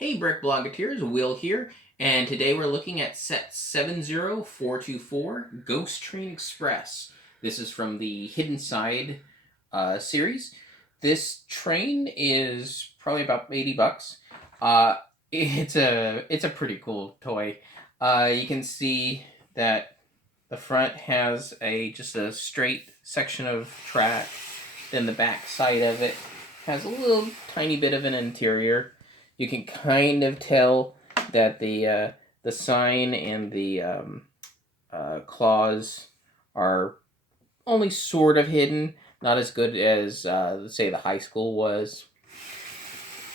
Hey Brick Bloggeteers, Will here, and today we're looking at set 70424, Ghost Train Express. This is from the Hidden Side series. This train is probably about 80 bucks. It's a pretty cool toy. You can see that the front has just a straight section of track. Then the back side of it has a little tiny bit of an interior. You can kind of tell that the sign and the claws are only sort of hidden, not as good as say the high school was.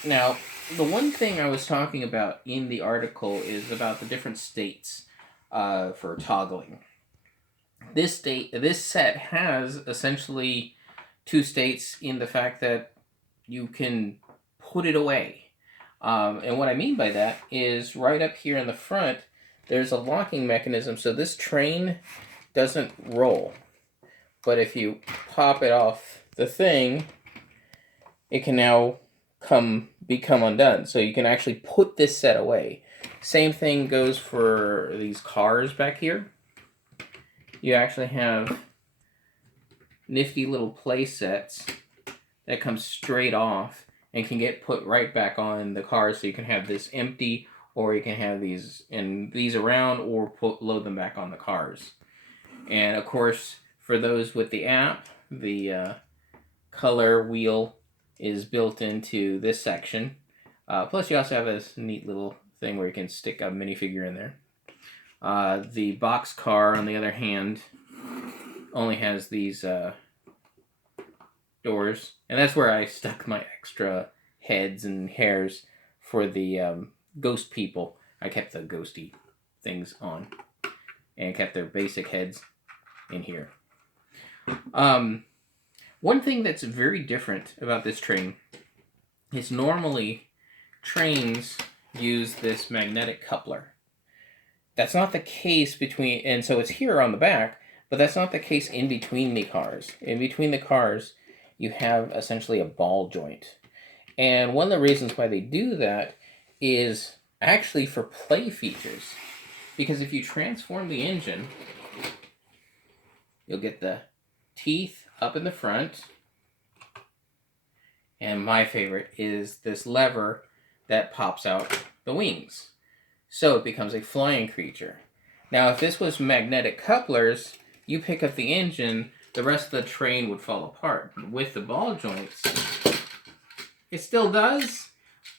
Now, the one thing I was talking about in the article is about the different states for toggling. This set has essentially two states in the fact that you can put it away. And what I mean by that is right up here in the front, there's a locking mechanism so this train doesn't roll. But if you pop it off the thing, it can now become undone. So you can actually put this set away. Same thing goes for these cars back here. You actually have nifty little play sets that come straight off and can get put right back on the car, so you can have this empty, or you can have these around, or load them back on the cars. And of course, for those with the app, the color wheel is built into this section. Plus, you also have this neat little thing where you can stick a minifigure in there. The box car, on the other hand, only has these doors, and that's where I stuck my extra heads and hairs for the ghost people. I kept the ghosty things on and kept their basic heads in here. One thing that's very different about this train is normally trains use this magnetic coupler. That's not the case and so it's here on the back, but that's not the case in between the cars. In between the cars, you have essentially a ball joint. And one of the reasons why they do that is actually for play features. Because if you transform the engine, you'll get the teeth up in the front. And my favorite is this lever that pops out the wings. So it becomes a flying creature. Now, if this was magnetic couplers, you pick up the engine, the rest of the train would fall apart. With the ball joints, it still does,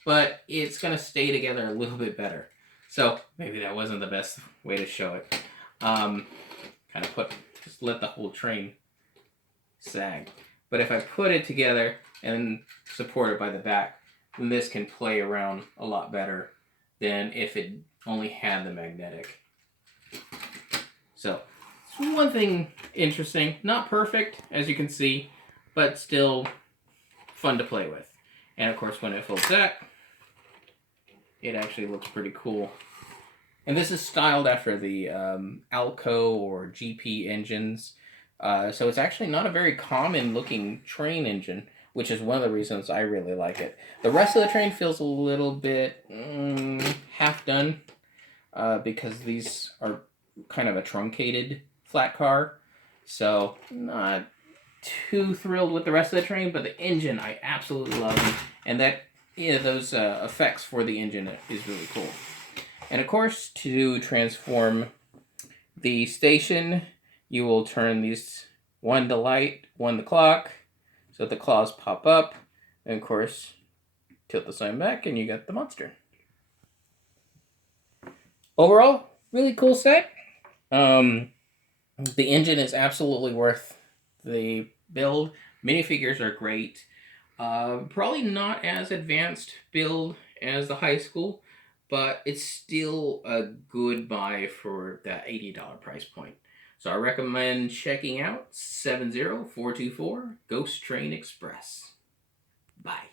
but it's going to stay together a little bit better. So maybe that wasn't the best way to show it. Just let the whole train sag. But if I put it together and support it by the back, then this can play around a lot better than if it only had the magnetic. So, one thing interesting, not perfect, as you can see, but still fun to play with. And of course, when it folds back, it actually looks pretty cool. And this is styled after the Alco or GP engines. So it's actually not a very common looking train engine, which is one of the reasons I really like it. The rest of the train feels a little bit half done because these are kind of a truncated flat car. So not too thrilled with the rest of the train, but the engine I absolutely love. And those effects for the engine is really cool. And of course, to transform the station, you will turn these one to light, one to clock, so the claws pop up, and of course, tilt the sign back, and you got the monster. Overall, really cool set. The engine is absolutely worth the build. Minifigures are great. Probably not as advanced build as the high school, but it's still a good buy for that $80 price point. So I recommend checking out 70424 Ghost Train Express. Bye.